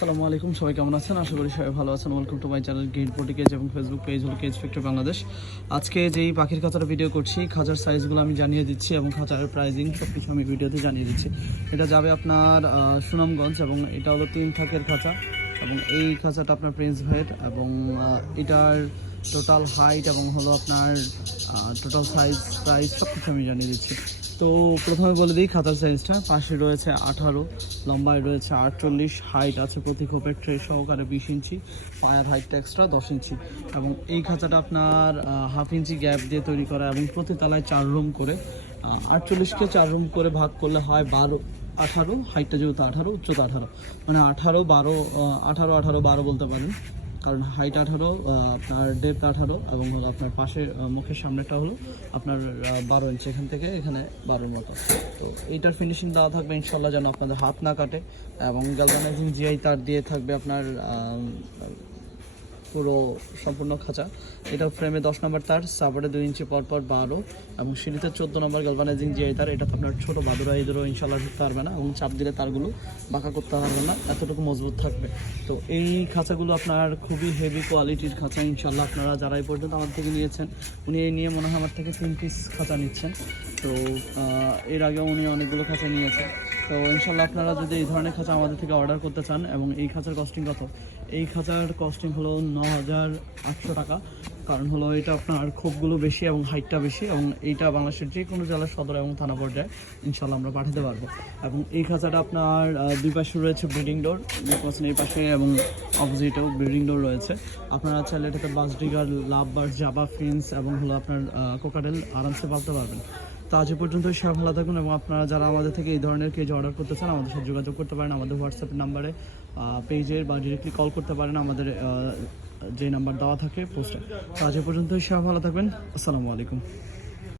আসসালামু আলাইকুম, সবাই কেমন আছেন? আশা করি সবাই ভালো আছেন। Welcome to my channel gate cage এবং ফেসবুক পেজ হল কেজ ফ্যাক্টর বাংলাদেশ আজকে যেই পাখির খাঁচার ভিডিও করছি, খাঁচার সাইজগুলো আমি জানিয়ে দিচ্ছি এবং খাঁচার প্রাইজিং সব কিছু আমি ভিডিওতে জানিয়ে দিচ্ছি। এটা যাবে আপনার সুনামগঞ্জ এবং এটা হলো তিন থাকের খাঁচা এবং এই খাঁচাটা আপনার প্রিন্স ভেট এবং এটার টোটাল হাইট এবং হলো আপনার টোটাল সাইজ প্রাইস সব কিছু আমি জানিয়ে দিচ্ছি। তো প্রথমে বলে দিই খাতার সাইজটা পাশে রয়েছে আঠারো, লম্বায় রয়েছে আটচল্লিশ হাইট আছে প্রতি খোপের ট্রে সহকারে বিশ ইঞ্চি, পায়ের হাইটটা এক্সট্রা দশ ইঞ্চি। এবং এই খাতাটা আপনার হাফ ইঞ্চি গ্যাপ দিয়ে তৈরি করা এবং প্রতি তলায় চার রুম করে আটচল্লিশকে চার রুম করে ভাগ করলে হয় বারো, আঠারো হাইটটা যেহেতু আঠারো, উচ্চতা আঠারো। মানে আঠারো, বারো আঠারো আঠারো, বারো বলতে পারেন। কারণ হাইট আঠারো আপনার ডেপথ আঠারো এবং হলো আপনার পাশের মুখের সামনেটা হলো আপনার বারো ইঞ্চি এখান থেকে এখানে বারোর মতো। তো এইটার ফিনিশিং দেওয়া থাকবে ইনশাল্লাহ যেন আপনাদের হাত না কাটে এবং গ্যালভানাইজিং জিআই তার দিয়ে থাকবে আপনার পুরো সম্পূর্ণ খাঁচা। এটা ফ্রেমে দশ নম্বর তার সাবারে দুই ইঞ্চি পর পর বারো, এবং সিঁড়িতে চোদ্দ নম্বর গ্যালভানাইজিং জিআই তার, এটা তো আপনার ছোটো বাদুরা ইঁদুরও ইনশাল্লাহ ঢুকতে পারবে না, এবং চাপ দিলে তারগুলো বাঁকা করতে পারবে না, এতটুকু মজবুত থাকবে। তো এই খাঁচাগুলো আপনার খুবই হেভি কোয়ালিটির খাঁচা ইনশাল্লাহ আপনারা যারা এই পর্যন্ত আমার থেকে নিয়েছেন, উনি এই নিয়ে মনে হয় আমার থেকে তিন পিস খাঁচা নিচ্ছেন। তো এর আগেও উনি অনেকগুলো খাঁচা নিয়েছেন। তো ইনশাল্লাহ আপনারা যদি এই ধরনের খাঁচা আমাদের থেকে অর্ডার করতে চান এবং এই খাঁচার কস্টিং কত? এই খাঁচার কস্টিং হলো ন হাজার আটশো টাকা। কারণ হলো এটা আপনার খোপগুলো বেশি এবং হাইটটা বেশি এবং এইটা বাংলাদেশের যে কোনো জেলার সদর এবং থানা পর্যায়ে ইনশাল্লাহ আমরা পাঠাতে পারব। এবং এই খাঁচাটা আপনার দুই পাশে রয়েছে ব্রিডিং ডোর পাচ্ছেন এই পাশে এবং অপোজিটেও ব্রিডিং ডোর রয়েছে। আপনারা চাইলে এটাতে বাস ডিগার লাভ বার জাবা ফিন্স এবং হলো আপনার কোকাডেল আরামসে পালতে পারবেন। তো আজ পর্যন্ত সব ভালো থাকুন এবং আপনারা যারা আমাদের থেকে এই ধরনের কেজ অর্ডার করতে চান, আমাদের সাথে যোগাযোগ করতে পারেন আমাদের হোয়াটসঅ্যাপ নাম্বারে পেজের বা ডিরেক্টলি কল করতে পারেন, আমাদের যে নাম্বার দেওয়া থাকে পোস্টে তো আজ পর্যন্ত সব ভালো থাকবেন, আসসালামু আলাইকুম।